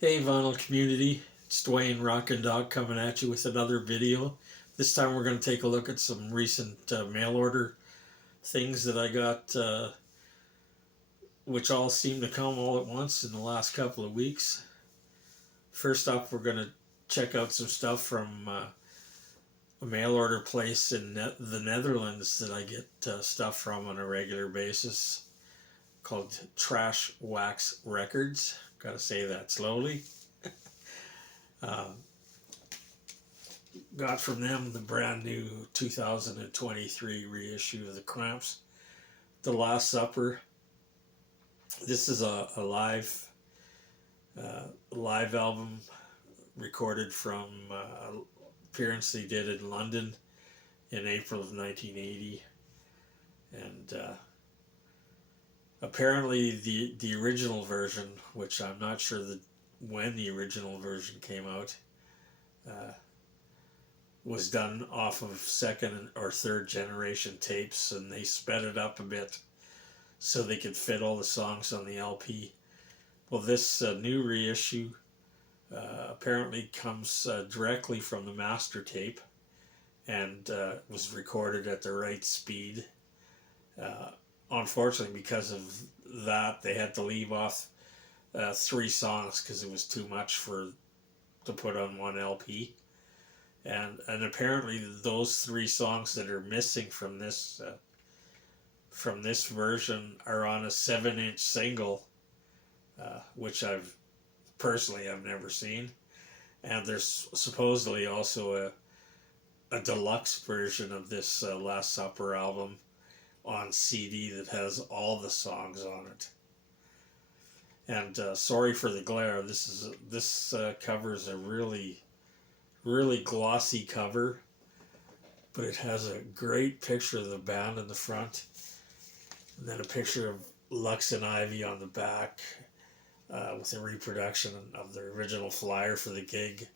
Hey vinyl community, it's Dwayne Rockin' Dog coming at you with another video. This time we're going to take a look at some recent mail order things that I got, which all seem to come all at once in the last couple of weeks. First up, we're going to check out some stuff from a mail order place in the Netherlands that I get stuff from on a regular basis called Trash Wax Records. Gotta say that slowly. Um, got from them the brand new 2023 reissue of the Cramps, The Last Supper. This is a live album recorded from appearance they did in London in April of 1980, and apparently the original version, which I'm not sure that when the original version came out, uh, was done off of second or third generation tapes, and they sped it up a bit so they could fit all the songs on the LP. Well, this new reissue apparently comes directly from the master tape and was recorded at the right speed. Uh, Unfortunately, because of that, they had to leave off 3 songs because it was too much to put on one LP. And apparently those 3 songs that are missing from this version are on a 7-inch single, which I've never seen. And there's supposedly also a deluxe version of this Last Supper album on CD that has all the songs on it. And sorry for the glare. This cover is a really glossy cover, but it has a great picture of the band in the front, and then a picture of Lux and Ivy on the back, with a reproduction of the original flyer for the gig,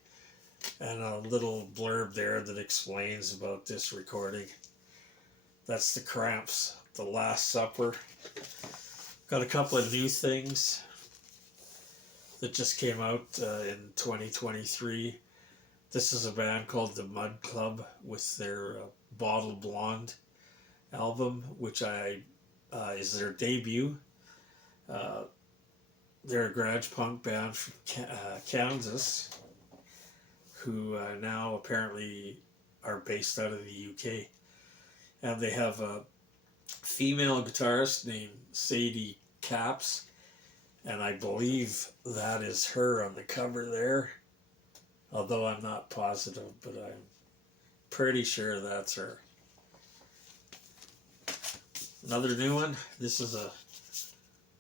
and a little blurb there that explains about this recording. That's the Cramps, The Last Supper. Got a couple of new things that just came out in 2023. This is a band called the Mud Club with their Bottle Blonde album, which is their debut. They're a garage punk band from Kansas, who now apparently are based out of the UK. And they have a female guitarist named Sadie Capps, and I believe that is her on the cover there. Although I'm not positive, but I'm pretty sure that's her. Another new one. This is a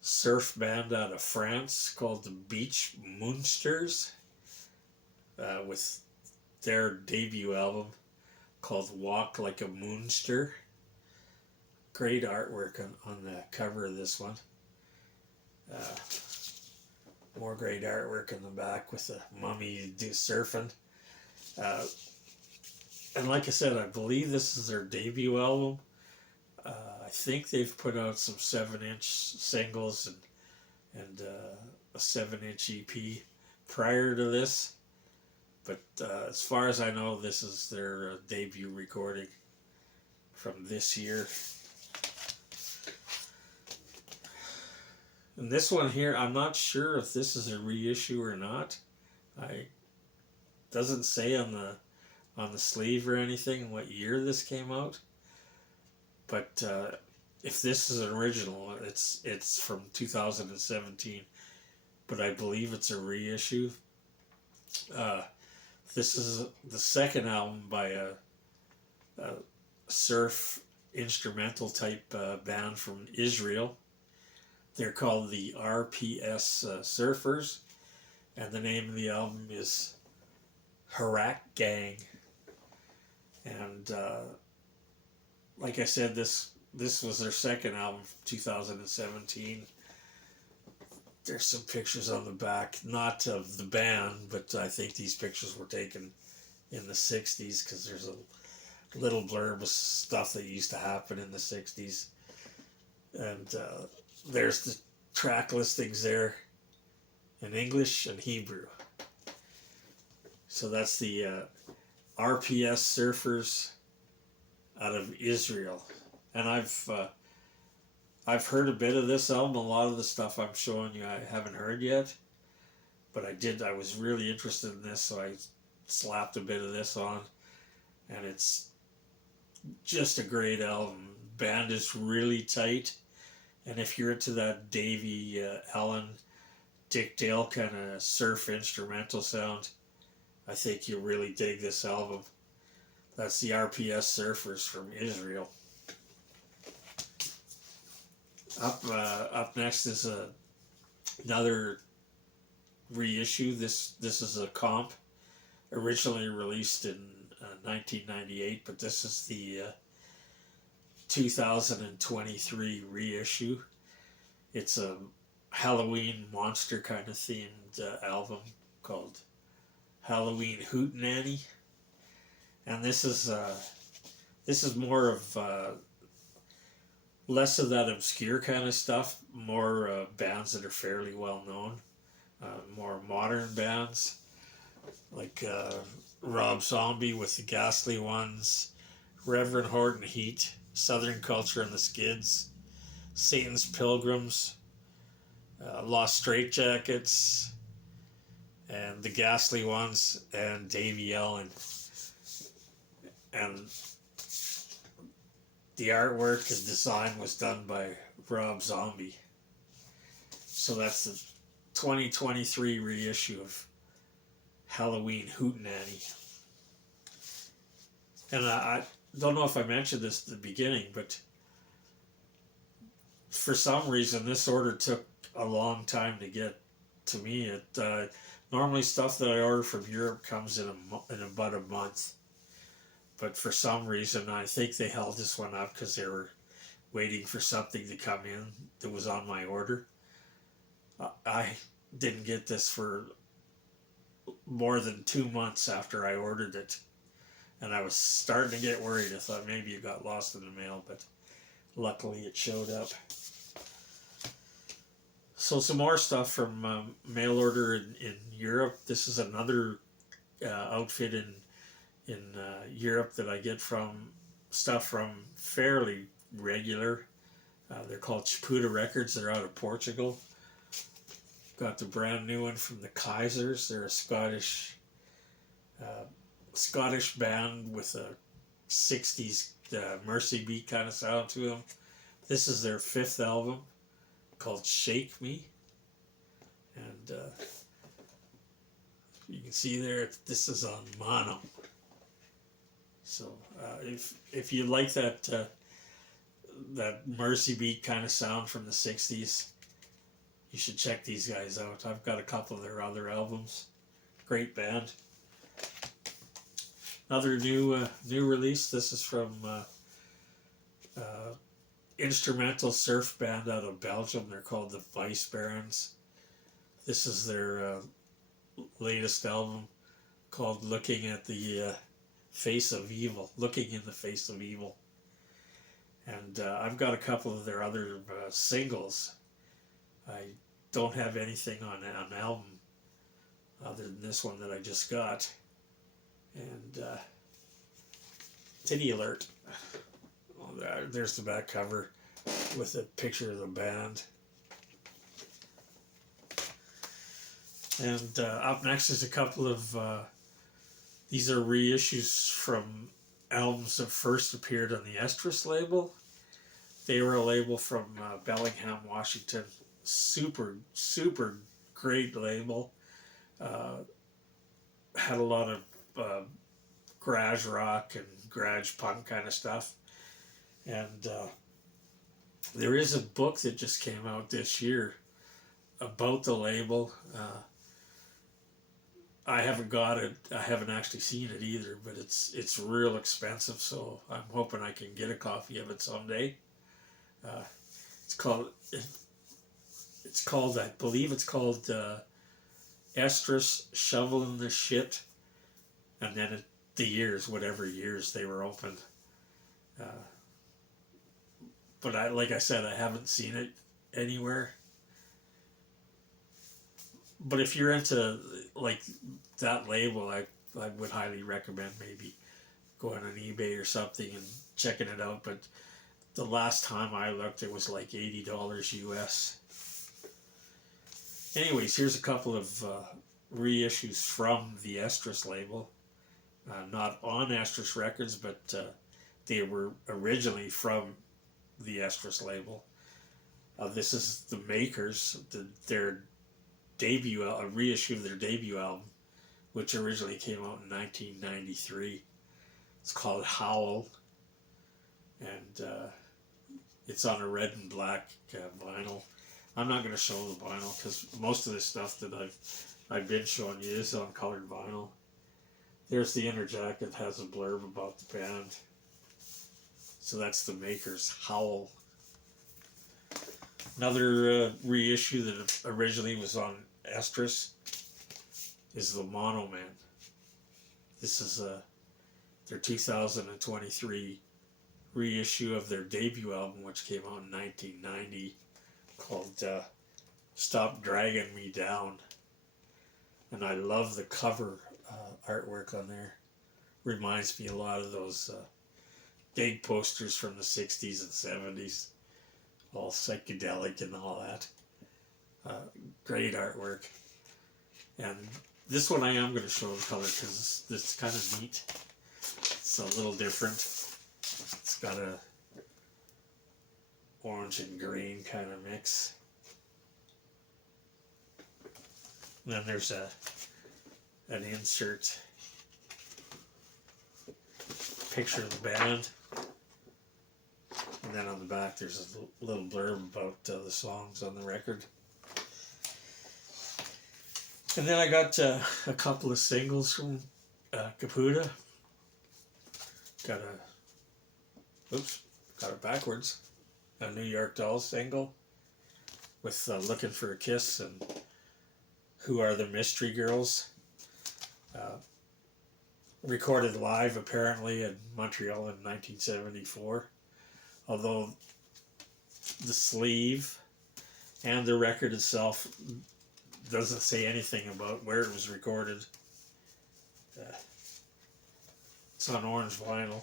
surf band out of France called the Beach Moonsters, with their debut album called Walk Like a Moonster. Great artwork on the cover of this one. More great artwork in the back with the mummy surfing. And like I said, I believe this is their debut album. I think they've put out some 7-inch singles and a 7-inch EP prior to this. But as far as I know, this is their debut recording from this year. And this one here, I'm not sure if this is a reissue or not. Doesn't say on the sleeve or anything what year this came out. But if this is an original, it's from 2017. But I believe it's a reissue. This is the second album by a surf instrumental type band from Israel. They're called the RPS Surfers, and the name of the album is Harak Gang. And like I said, this was their second album from 2017. There's some pictures on the back, not of the band, but I think these pictures were taken in the 60s, because there's a little blurb of stuff that used to happen in the 60s. And there's the track listings there. in English and Hebrew. So that's the RPS Surfers out of Israel. And I've heard a bit of this album. A lot of the stuff I'm showing you I haven't heard yet, but I was really interested in this, so I slapped a bit of this on, and it's just a great album. Band is really tight, and if you're into that Davey Allen, Dick Dale kind of surf instrumental sound, I think you'll really dig this album. That's the RPS Surfers from Israel. Up next is another reissue. This is a comp, originally released in 1998, but this is the 2023 reissue. It's a Halloween monster kind of themed album called Halloween Hootenanny, and this is more of less of that obscure kind of stuff, more bands that are fairly well known, more modern bands like Rob Zombie with the Ghastly Ones, Reverend Horton Heat, Southern Culture and the Skids, Satan's Pilgrims, Lost Straitjackets, and the Ghastly Ones, and Davey Allen. And the artwork and design was done by Rob Zombie. So that's the 2023 reissue of Halloween Hootenanny. And I don't know if I mentioned this at the beginning, but for some reason this order took a long time to get to me. It normally stuff that I order from Europe comes in about a month, but for some reason I think they held this one up because they were waiting for something to come in that was on my order. I didn't get this for more than 2 months after I ordered it, and I was starting to get worried. I thought maybe it got lost in the mail, but luckily it showed up. So some more stuff from Mailorder in Europe. This is another outfit in Europe that I get stuff from fairly regular. They're called Chaputa Records. They're out of Portugal. Got the brand new one from the Kaisers. They're a Scottish band with a 60s Mercy beat kind of sound to them. This is their 5th album called Shake Me. And you can see there, this is on mono. So if you like that Mercy beat kind of sound from the 60s, you should check these guys out. I've got a couple of their other albums. Great band. Another new release. This is from instrumental surf band out of Belgium. They're called the Vice Barons. This is their latest album called Looking at the Face of Evil. Looking in the Face of Evil. And I've got a couple of their other singles. I don't have anything on an album other than this one that I just got. And titty alert. Oh, there's the back cover with a picture of the band. And up next is a couple of these are reissues from albums that first appeared on the Estrus label. They were a label from Bellingham, Washington. Super great label. Had a lot of garage rock and garage punk kind of stuff. And there is a book that just came out this year about the label. I haven't got it. I haven't actually seen it either, but it's real expensive, so I'm hoping I can get a copy of it someday. It's called, I believe it's called Estrus Shoveling the Shit, and then the years, whatever years they were opened. But like I said, I haven't seen it anywhere. But if you're into like that label, I would highly recommend maybe going on eBay or something and checking it out. But the last time I looked, it was like $80 US. Anyways, here's a couple of reissues from the Estrus label. Not on Estrus Records, but they were originally from the Estrus label. This is the Makers, their debut, a reissue of their debut album, which originally came out in 1993. It's called Howl, and it's on a red and black vinyl. I'm not going to show the vinyl because most of the stuff that I've been showing you is on colored vinyl. There's the inner jacket, has a blurb about the band. So that's the Makers, Howl. Another reissue that originally was on Estrus is the Mono Man. This is their 2023 reissue of their debut album, which came out in 1990, called Stop Dragging Me Down. And I love the cover artwork on there. Reminds me a lot of those big posters from the 60s and 70s, all psychedelic and all that. Great artwork. And this one I am going to show the color because this is kind of neat. It's a little different. It's got a orange and green kind of mix. And then there's an insert picture of the band. And then on the back there's a little blurb about the songs on the record. And then I got a couple of singles from Caputa. Got it backwards. A New York Dolls single with Looking for a Kiss and Who Are the Mystery Girls. Recorded live apparently in Montreal in 1974. Although the sleeve and the record itself doesn't say anything about where it was recorded. It's on orange vinyl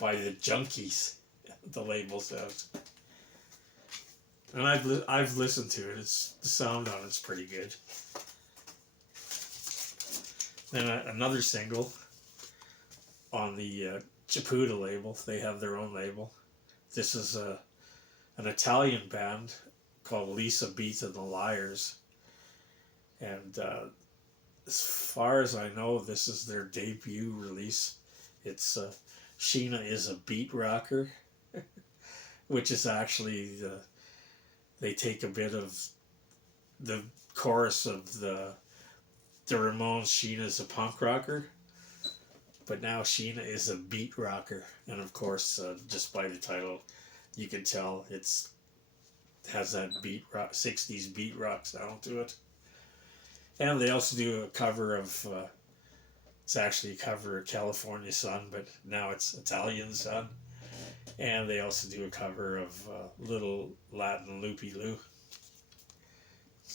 by the Junkies, the label says. And I've listened to it. The sound on it's pretty good. Then another single on the Caputa label. They have their own label. This is an Italian band called Lisa Beat and the Liars. And as far as I know, this is their debut release. It's Sheena is a Beat Rocker, which is actually they take a bit of the chorus of the Ramones. Sheena's a punk rocker, but now Sheena is a beat rocker, and of course, just by the title, you can tell it has that beat rock, 60s beat rock sound to it. And they also do a cover of, it's actually a cover of California Sun, but now it's Italian Sun. And they also do a cover of Little Latin Loopy Loo.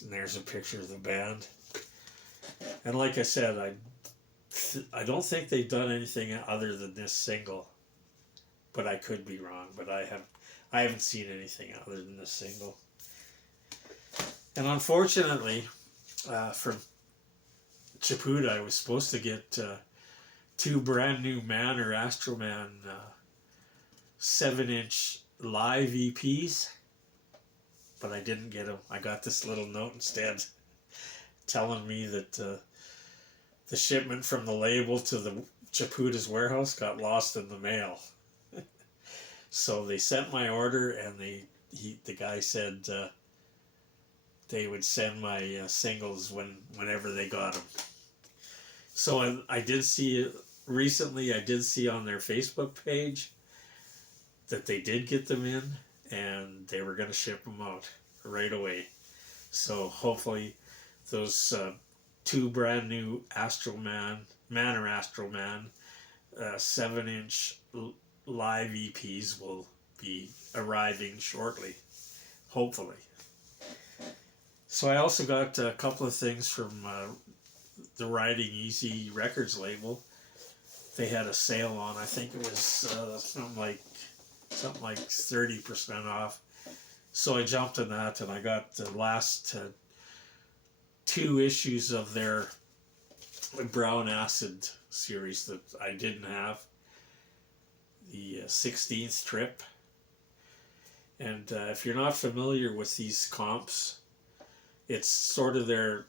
And there's a picture of the band. And like I said, I don't think they've done anything other than this single, but I could be wrong. But I haven't seen anything other than this single. And unfortunately, from Caputa, I was supposed to get two brand new Man or Astro Man 7-inch live EPs, but I didn't get them. I got this little note instead telling me that the shipment from the label to the Caputa's warehouse got lost in the mail. So they sent my order, and the guy said they would send my singles whenever they got them. So I did see recently. I did see on their Facebook page that they did get them in, and they were going to ship them out right away. So hopefully those two brand new Astro Man or Astro Man 7-inch live EPs will be arriving shortly, hopefully. So I also got a couple of things from the Riding Easy Records label. They had a sale on. I think it was something like 30% off. So I jumped on that, and I got the last 2 issues of their Brown Acid series that I didn't have. The 16th trip. And if you're not familiar with these comps, it's sort of their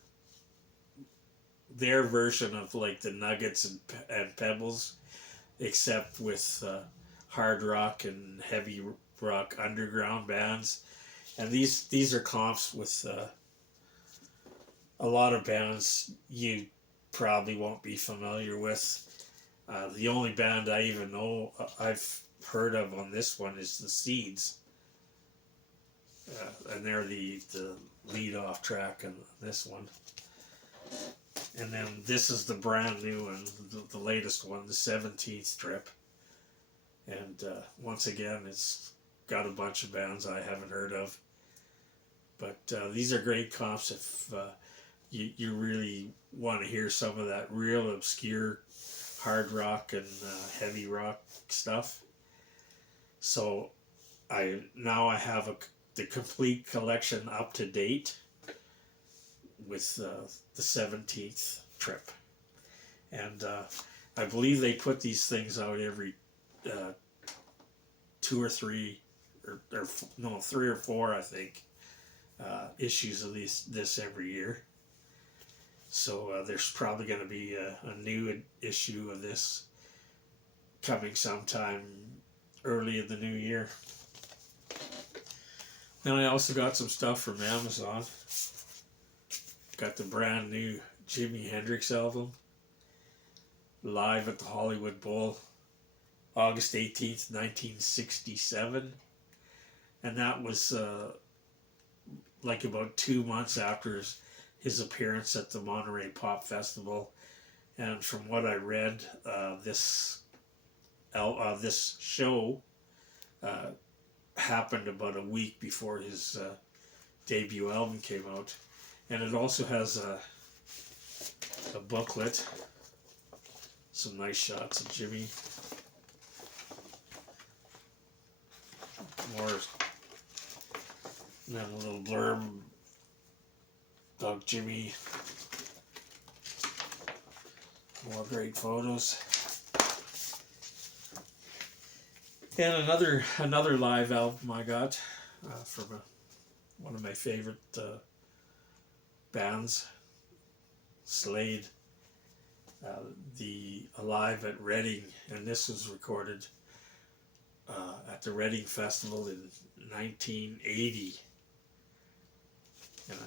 version of like the Nuggets and Pebbles, except with hard rock and heavy rock underground bands. And these are comps with a lot of bands you probably won't be familiar with. The only band I even know I've heard of on this one is the Seeds. And they're the lead off track in this one. And then this is the brand new one, the latest one, the 17th trip. And once again, it's got a bunch of bands I haven't heard of. But these are great comps if you really want to hear some of that real obscure hard rock and heavy rock stuff. So I have the complete collection up to date with the 17th trip. And I believe they put these things out every 2 or 3, or 3 or 4, I think, issues of this every year. So there's probably going to be a new issue of this coming sometime early in the new year. Then I also got some stuff from Amazon. Got the brand new Jimi Hendrix album, live at the Hollywood Bowl, August 18th, 1967. And that was like about 2 months after his appearance at the Monterey Pop Festival. And from what I read, this show happened about a week before his debut album came out. And it also has a booklet, some nice shots of Jimmy, more, and then a little blurb about Jimmy, more great photos. And another live album I got from one of my favorite bands, Slade, the Alive at Reading, and this was recorded at the Reading Festival in 1980. And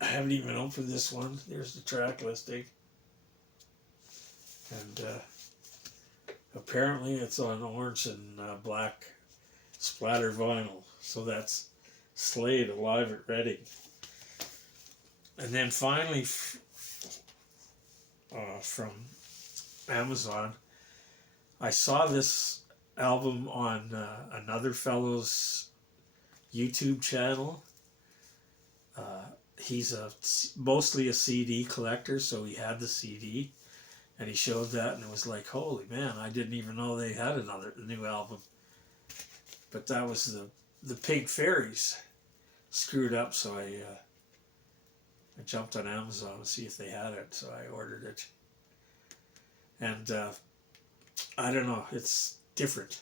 I haven't even opened this one. There's the track listing, and apparently it's on orange and black splatter vinyl. So that's Slade, Alive at Reading. And then finally, from Amazon, I saw this album on another fellow's YouTube channel. He's mostly a CD collector, so he had the CD, and he showed that, and it was like, holy man, I didn't even know they had a new album. But that was the Pink Fairies screwed up, so I jumped on Amazon to see if they had it, so I ordered it. And I don't know, it's different.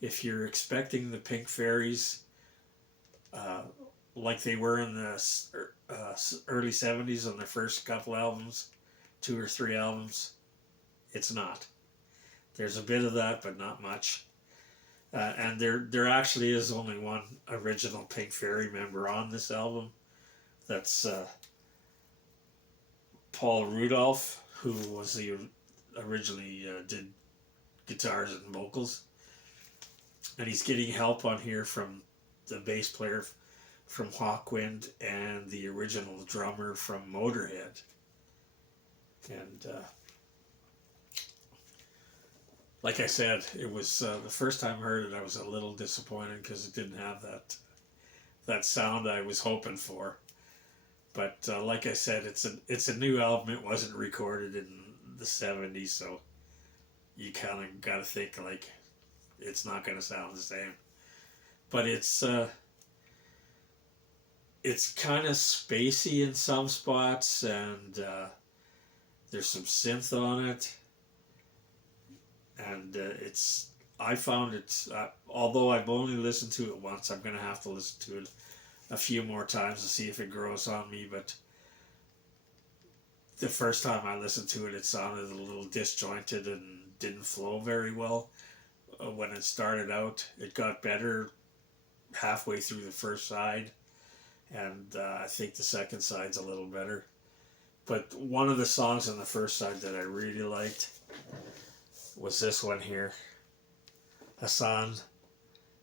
If you're expecting the Pink Fairies like they were in the early 70s on their first couple albums, 2 or 3 albums, it's not. There's a bit of that, but not much. And there actually is only one original Pink Fairy member on this album. That's Paul Rudolph, who was originally did guitars and vocals. And he's getting help on here from the bass player from Hawkwind and the original drummer from Motorhead. And like I said, it was the first time I heard it, I was a little disappointed because it didn't have that sound I was hoping for. But like I said, it's a new album. It wasn't recorded in the '70s, so you kind of got to think like it's not going to sound the same. But it's kind of spacey in some spots, and there's some synth on it, and it's. I found it. Although I've only listened to it once, I'm gonna have to listen to it a few more times to see if it grows on me. But the first time I listened to it, it sounded a little disjointed and didn't flow very well. When it started out, it got better halfway through the first side, and I think the second side's a little better. But one of the songs on the first side that I really liked was this one here, Hassan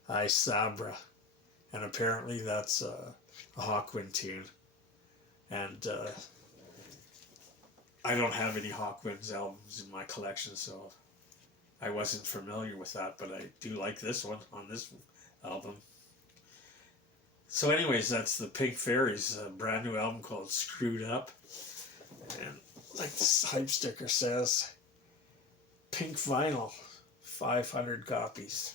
I Sabra, and apparently that's a Hawkwind tune. And I don't have any Hawkwind's albums in my collection, so I wasn't familiar with that, but I do like this one on this album. So anyways, that's the Pink Fairies, brand new album called Screwed Up. And like this hype sticker says, pink vinyl, 500 copies.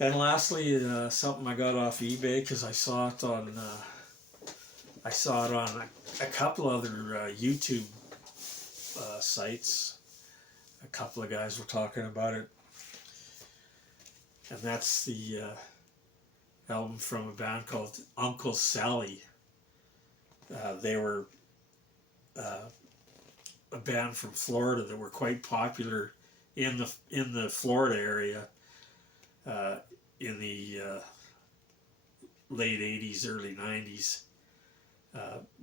And lastly, something I got off eBay because I saw it on a couple other YouTube sites. A couple of guys were talking about it, and that's the album from a band called Uncle Sally. They were a band from Florida that were quite popular in the Florida area in the late '80s, early '90s,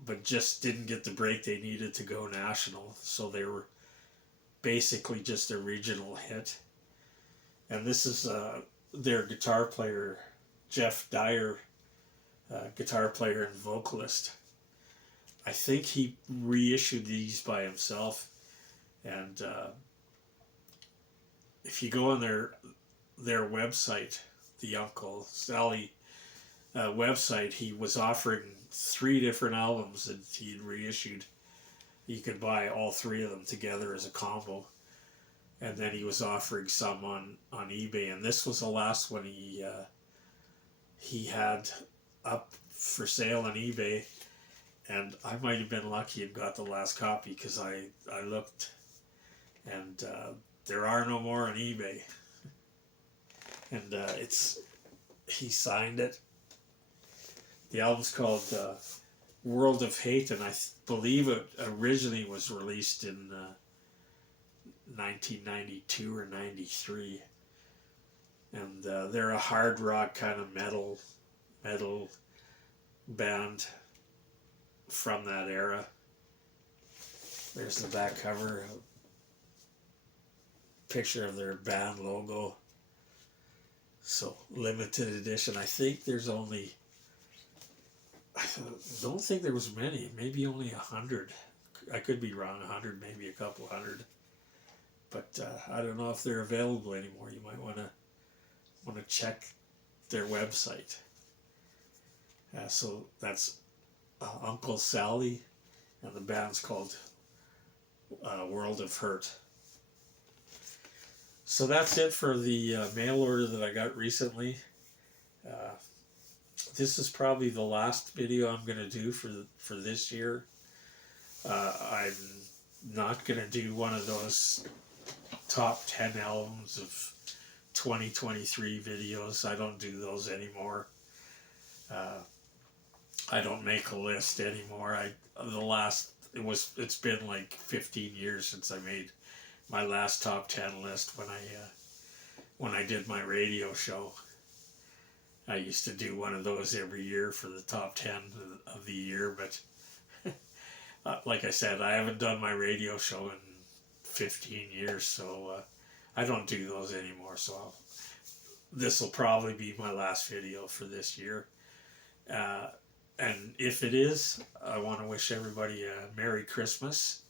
but just didn't get the break they needed to go national. So they were basically just a regional hit. And this is their guitar player, Jeff Dyer, guitar player and vocalist. I think he reissued these by himself, and if you go on their website, the Uncle Sally website, he was offering 3 different albums that he'd reissued. You could buy all 3 of them together as a combo, and then he was offering some on eBay, and this was the last one he had up for sale on eBay. And I might have been lucky and got the last copy because I looked, and there are no more on eBay. And he signed it. The album's called World of Hate, and I believe it originally was released in 1992 or 93. And they're a hard rock kind of metal band from that era. There's the back cover, a picture of their band logo. So limited edition. I think there's only, I don't think there was many, maybe only 100. I could be wrong, 100, maybe a couple hundred. But I don't know if they're available anymore. You might want to check their website. So that's Uncle Sally, and the band's called World of Hurt. So that's it for the mail order that I got recently. This is probably the last video I'm going to do for this year. I'm not going to do one of those top 10 albums of 2023 videos. I don't do those anymore. I don't make a list anymore. It's been like 15 years since I made my last top 10 list when I did my radio show. I used to do one of those every year for the top 10 of the year, but like I said, I haven't done my radio show in 15 years, so I don't do those anymore. So this will probably be my last video for this year. And if it is, I want to wish everybody a Merry Christmas.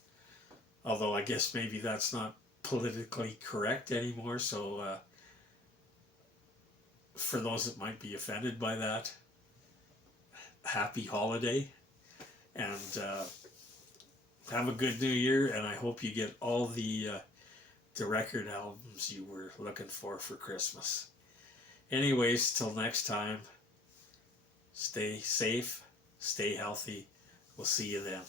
Although I guess maybe that's not politically correct anymore, so for those that might be offended by that, happy holiday, and have a good new year. And I hope you get all the record albums you were looking for Christmas. Anyways, till next time, stay safe, stay healthy. We'll see you then.